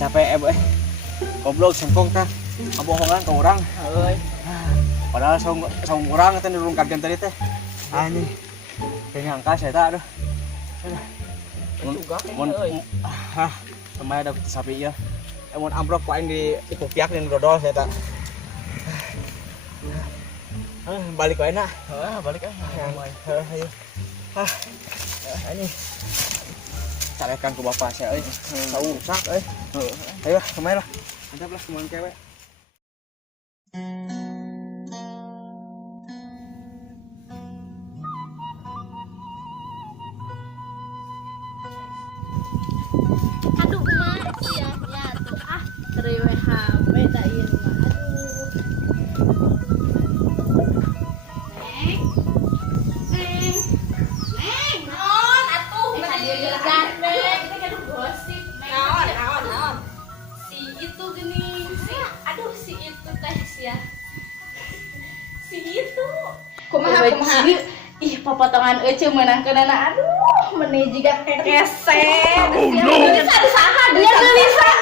capek goblok sengkong tah kabohongan ke orang padahal saung orang teh nurung kagen tadi teh ini kayak ngangka saya tak aduh mun kemana ada sapi ya mun ambrok ku aing di kupiak di dodol saya tak balik wae na balik ayo ini carekan ke bapak saya sausak ayo kemana lah mantap lah semuanya cewek aduh mak sia-sia tuh rewe HP tak ieu mah aduh neng naon atuh hadir gelegan neng kita kan gosip naon si itu gini si itu teh sia si itu kumaha ih popotongan ece meunangkeun anak aduh meuni jiga kekeset dia saha dia gelisah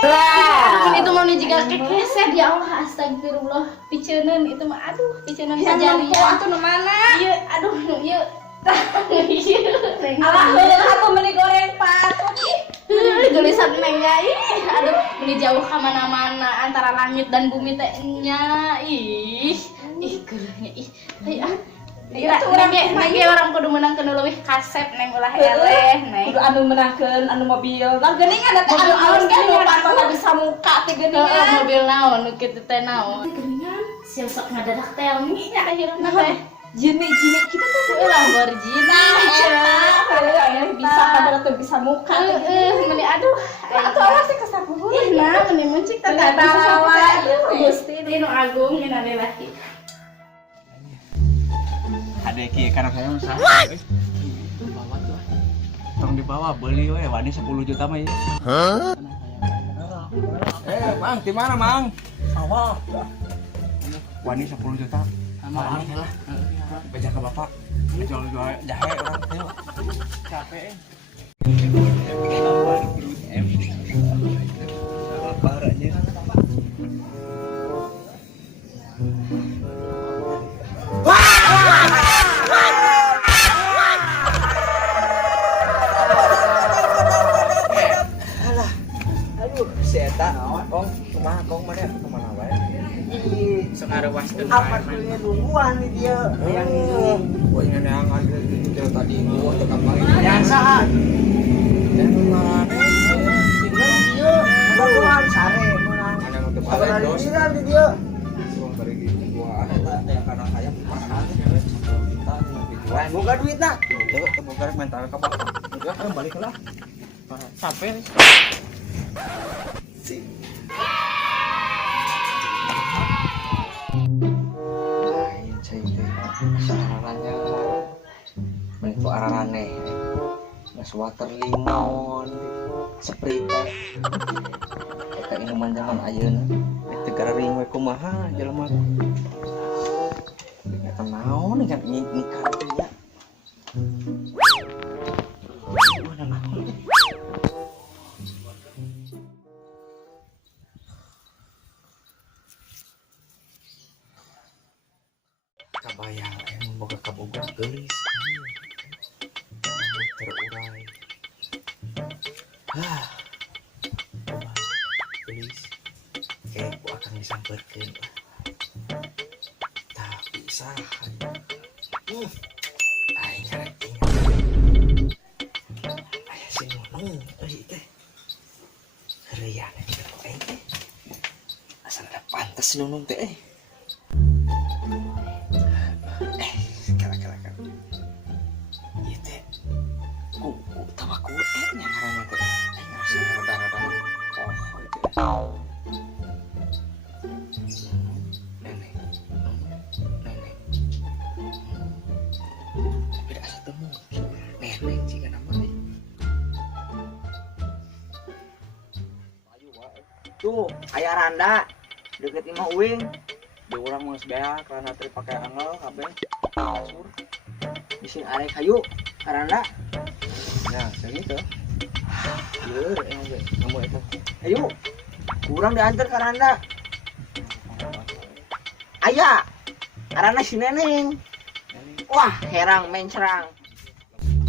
lah itu meuni jiga kekeset ya Allah astagfirullah piceuneun itu mah aduh piceuneun sajariah atuh nu mana ieu aduh nu ieu alah heuh atuh meuni goreng patut ih gelisah neng ya ih aduh meuni jauh ka mana-mana antara langit dan bumi teh nya ih geuleuhnya ih Ira, neng orang kudu menangkeun leuwih kasep neng ulah eleh neng. Kudu anu menangkeun anu mobil. Lah geuningan eta anu alon geuningan pantona bisa muka teh geuningan. Mobil naon nu kitu teh naon? Geuningan sieu sok ngadadak telmi nya akhirna teh. Jini kita tuh Lamborghini. Heeh, bisa kada teh bisa muka. Meuni aduh. Atuh awas teh kasapuhun. Ih nah meuni muncik teh tatawa. Gusti nu agung ina lillahi. ada ki karena saya usaha bawa tuh tong dibawa beli we wani 10 juta mah ya Mang di mana Mang sawah wani 10 juta sama lah beja ke bapak jual jahe orang teh capek parahnya kong kumaha kong mana kemana wae sengarewas teh apa tuh nungguan nih dia yang gua ingin yang ada di tadi gua tekan mari yang saha dan mana dia mana sare menang ada mau terbalik dos di dia uang bari gua ada karena saya kita boga duit nak tuh boga mental ka bapak udah kan balik lah sampai si lain cai teh sararanya bentuk ararane geus water limon sprite eta minuman zaman ayeuna teh garing we kumaha jelema eta naon kan nikah teh ya kabayang boga kaboga gelis terurai gelis aku akan disamperkeun tapi saha aing karek aya si nunung euy teh heureuyang aing teh asal ada pantes si nunung teh tuh aya randa deket imah uing di urang mah beak randa teh pake angel kabeh kasur bisin arek kayu randa ya segitu Kamu itu. Ayo. Kurang diantar karena ayah. Karena si Neneng. Wah, herang main serang.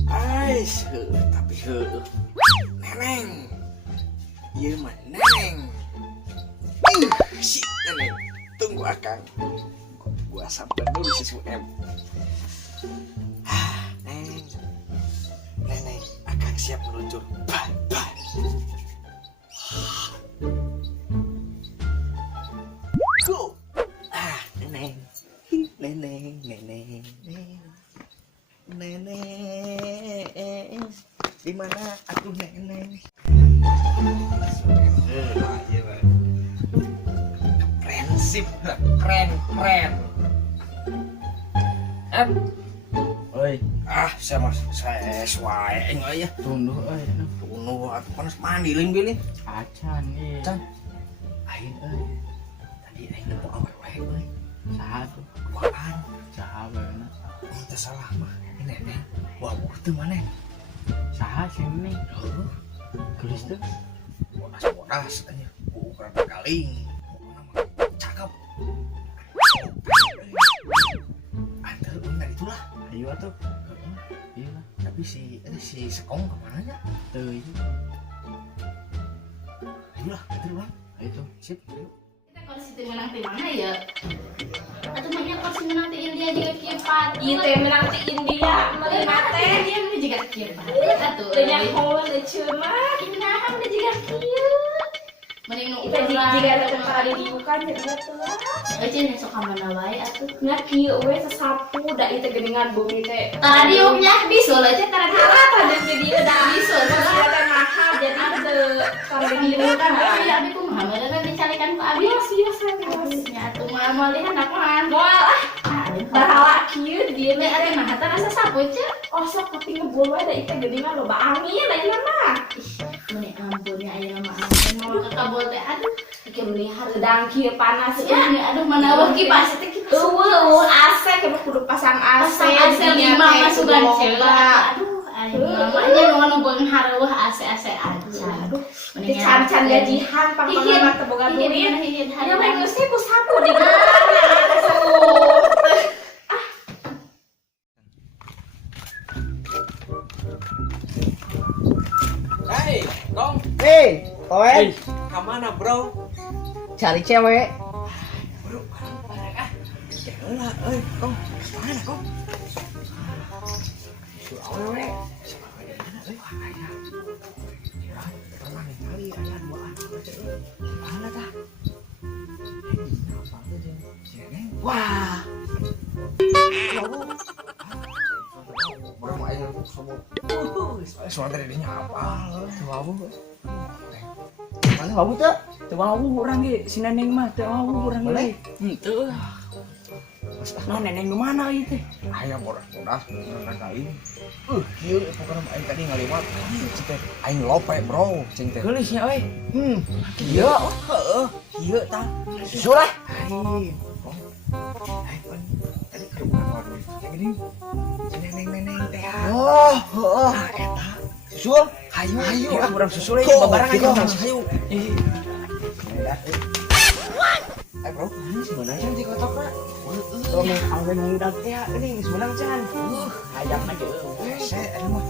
Ais, tapi Neneng. Iya mah Neneng. Si Neneng. Tunggu akang. Gua sampai dulu si Suem. Neneng, akang siap meluncur. Bye. Go. Neneng. Di mana aku Neneng? Prinsip keren. Oi, Saya sesuai enggak ya? tunduh Aku panas mandi bilin. acan ieu. Can. Ain Tadi aing nemu awewe euy. Saha tuh? Apaan? Saha baeuna? Teu salah mah. Neneng. Wah, teu maneh. Saha sih ini? Heuh. Geus teh. Bodas anya. Ukuran galing. Pokona mah cakep. Antar bener itulah. Ayo atuh. Iya lah. Tapi si Sekong kemana ya? Teu ieu. Ayolah, antar bang. Ayo tuh. Sip. Ayo. Kita kalau si menang di mana ya? Atau maknya kalau si menang di India juga kipat. Ieu teh menang ti India, meunang teh Dia mah juga kipat. Atuh. teu nya hole teh ceumah. Inahan dia juga kieu. Mending nu Kita jika ada kali dibukan jadi teu. Euceun sok ka mana wae atuh. Nya kieu we sesapu da ieu teh geuningan bumi teh. Tadiumnya bisul aja karena Harat ada di dieu da. bisul. Sia teh mahal jadi teu karena dibukan. Tapi abi kumaha beneran dicarikan ku abi. Sia serius. Ya tuh mal lihat anak mah. Moal bahala kieu dieu Ini mah ada mah teh rasa sapu ce. oh sok tapi ngebul wae da ieu teh geuningan loba angin lain mah. Meni ampun ya aya mah ampun mau ke kabul teh aduh. Bikin melihat gedang kieu panas Ya, aduh mana wah kipas teh kipas. eueuh AC kudu pasang AC. Pasang AC dinya 5 teh masukan kudu ceula. loba. Aduh, ayo mamanya nu beung hareuh AC aja. Aduh, di can-can gajihan pang-pangan teu boga duit. Hihin Ya mah geus teh ku sapu di Hei, Kong. Hei, Oen, Kemana, bro? cari cewek. Bro, mana kah? Janganlah, Kong. Mana, Kong? Awewe. Mana kah? Wah. Bro, ayo semua. Soal tadi apa? Wawu. Mana wawu teh? Teu wawu urang ge, si Neneng mah teu wawu urang ge. Henteu. Nah, Neneng di mana ieu teh? Ayo bodas kali. Kieu pokona aing tadi ngaliwat. Cing teh aing lope, bro. Cing teh. Geulis nya euy. Kieu. Heeh. Kieu tah. Susul lah. Aing. Aing pan tadi ke rumah orang. Yang gini. Neneng teh. Oh, heeh. Ah, eta. Susul. Hayu. Ayo, urang susul Kok babarang aja. Hayu. Eh, Bro. Sebenarnya di kotak lah. Tuh nih, awen ngundang teh geuning sebenarnya can. Hayang aja. Hese, aduh mah.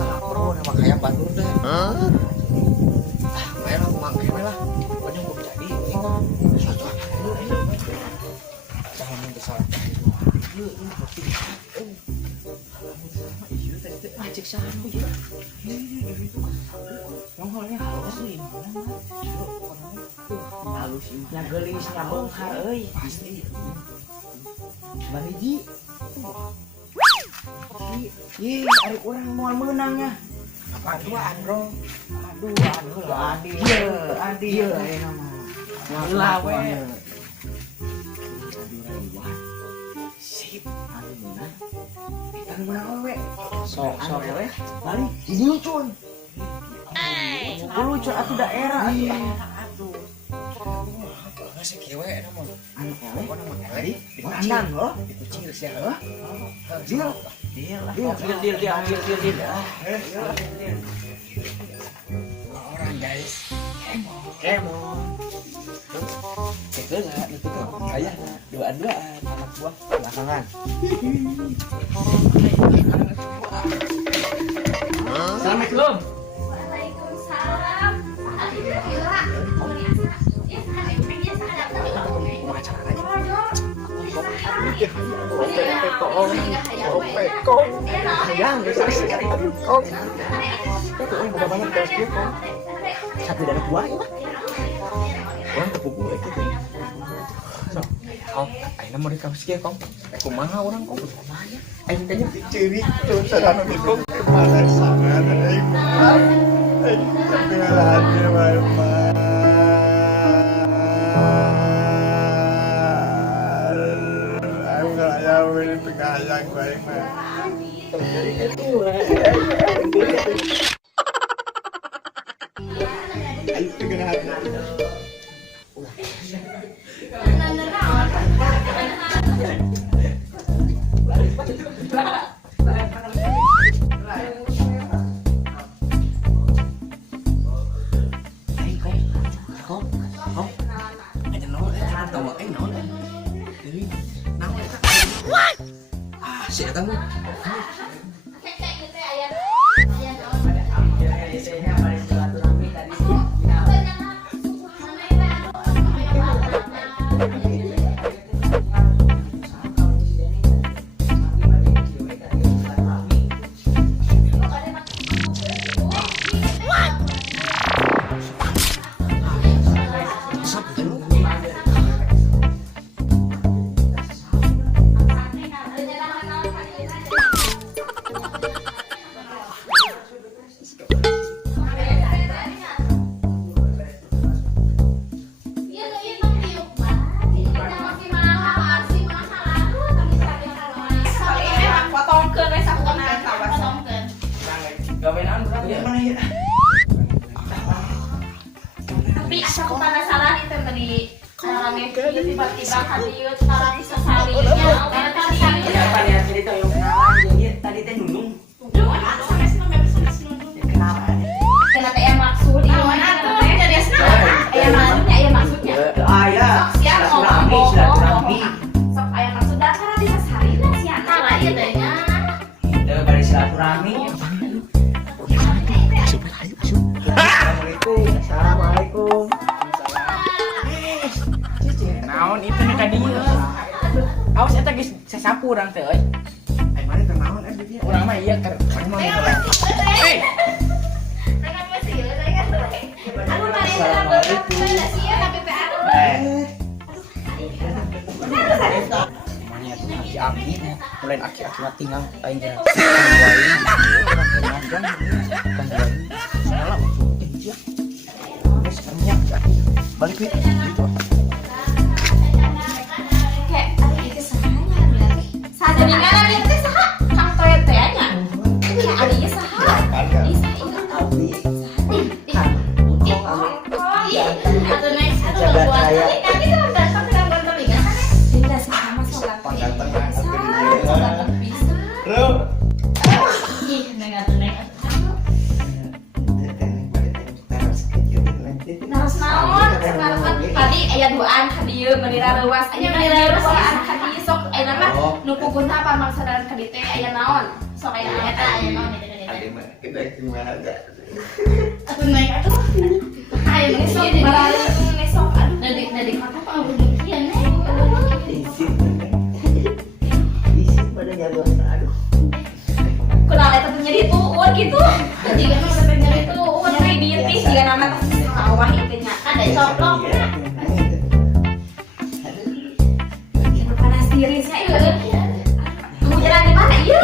Nah, bro, nama kayak batur deh. Ayo lah, makanya lah. Banyak mau jadi. Suatu. Jangan minta salah. Ajak sana ya. Nongolnya halus nih. Halus nya geulisnya beunghar euy. Pasti. Maniji. Ih, ari urang moal meunangnya. Apa duaan, bro? Aduh lah. Adil ayeuna mah. Heula we. Sip. Aduh meunang. Kita menang we. Sok we. Balik di lucun. Lucu atuh daerah. Aduh. Enggak sih kieu we nama. Anu eleh. Apa nama eleh? Di kandang loh. Itu cingir sih ya. Deal lah. Deal. Orang guys. Kemon. Kekela itu tuh. Ayah dua-duaan anak buah belakangan. Assalamualaikum. Waalaikumsalam. Alhamdulillah. Satu dari buah ya. Orang terpukul itu. So, kau, ayo mau dikasih ya kau. Aku mana orang kau? Ayo kayaknya dicuri tuh sarana kau. Kemana sangat ketinggalan di mana? Aku nggak jauh ini pengayang baik mah. Ayo ketinggalan. Si Etang tuh. Gawean berapa ya? Mana ya? Tapi aku penasaran itu tadi rame tiba-tiba hadir sekarang bisa salinya Kenapa dia cerita yang kenalan dia tadi teh nunung. Kenapa? kenapa ya maksud ini mana tuh jadi ya maksudnya Ayah. siap Silaturahmi. sok aya maksud dasar bisa salina si anak lah ieu teh nya Itu bari silaturahmi. Assalamualaikum. Assalamualaikum. Naon itu nih ka dieu. Awas eta geus sasapu urang teh euy. Ai mari keur naon di dieu. Urang mah ieu keur mah. Hei. Namanya tuh aki-aki, mulai aki-aki mah tinggal aing teh. Balik nih, gitu. kayak ari ieu sahanya berarti saderingan ari teh saha kang toet teh nya kayak ari ieu saha bisa ingat atau next atau buat kami tuh datang dengan botol ini kan tidak sama sholat sholat bisa ih nengat Naros naon sekarang tadi aya duaan ka dieu menira leuas aya menira leuas ka dieu sok aya mah nu puputna apa maksudna ka dieu teh aya naon sok aya eta aya naon atuh naik atuh aya besok barang besok aduh dari kota apa begini nih kenal eta teh nyeri tuh gitu jadi kan teh nyeri tuh kayak dietih jika nama teh kawah itu nya ada coplok panas diri saya mau jalan di mana ieu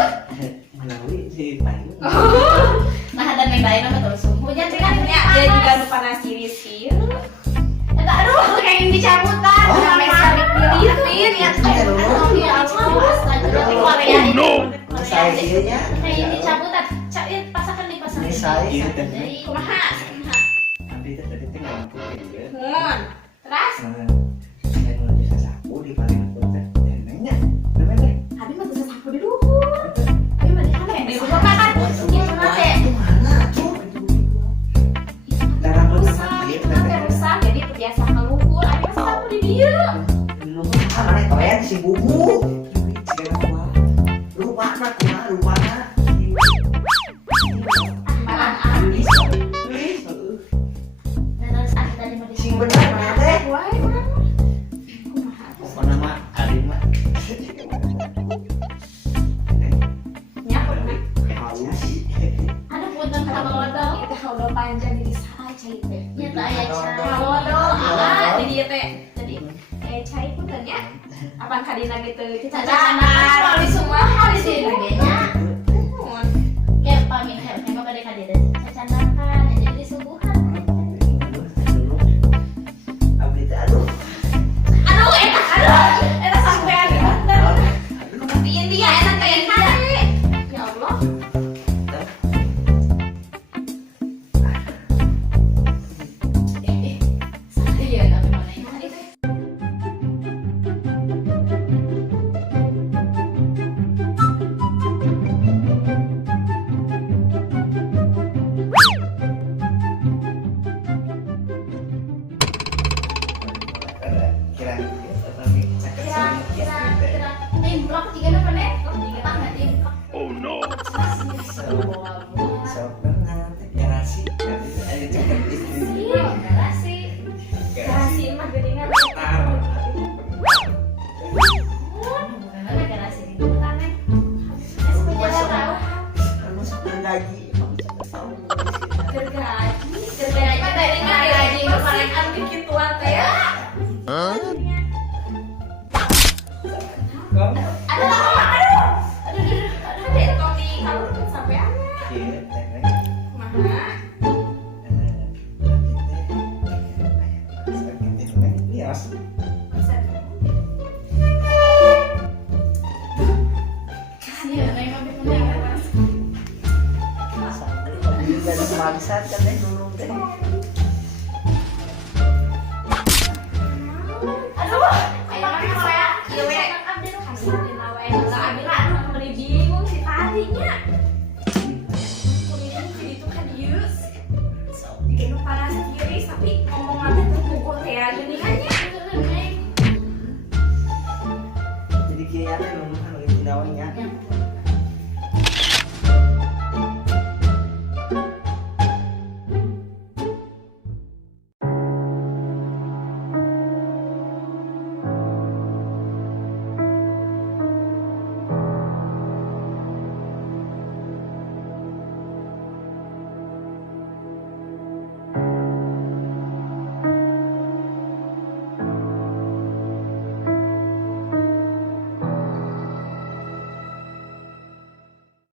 nah ada yang lain apa terus hujan dengan dia juga nu panas diri sih eta aduh kayak dicabutan sampai sampai pilih ya Saya dianya. kayak dicabutan pasakan dipasang jadi kumaha Tapi itu tadi teh ngalampulin ya. mohon terus Saya nulis sasapu di paling punten. Dan nanya, namanya teh. abi mah bisa sapu di luhur abi mah di mana di rumah makan gitu mah teh Itu mana tuh? Iya. Lu mana kalian si bubu? Lupa anak, lupa anak. Malang abis. Terus ada tadi mau Sing bener mana teh? Wae urang. Pokoknya mah Arin mah. Nyapa mah. Haus. Aduh punten halodo. Kita halo panjang di sana cai teh. Nya teh aya cai. Halodo, di dieu teh. Jadi cai punten ya. Apaan kadina gitu kita Cacanan. kalau di semua hal di sini. Sebagainya. Kayak pamit memang pada kadeda cacanakan jadi subuhan. Abdi teh aduh. Aduh, enak sampean bener. Ngertiin dia enak kayak tadi. Ya Allah. Iya, tapi mana ini tadi teh? Kira timplok juga apa nih? Tiga tangan timplok. Oh no. Iya, garasi. Garasi mah geuningan. Bukan ada garasi di hutan nih. Gergaji mah dari ngaji paling ambil gituan teh ya. Aduh, Tommy, kalau sampean mah. Iya, neng mah bener. Bangsat kan teh dulu teh. Aduh, ayo mah saya ieu we abdi nu kasih nawe. Lah abdi lah anu beri bingung si tadinya. Kuliah jadi itu kan dius. So, jadi nu panas kiri tapi ngomong abdi teh pukul teh ya geuningannya. Jadi kayaknya memang lagi nawanya. Yang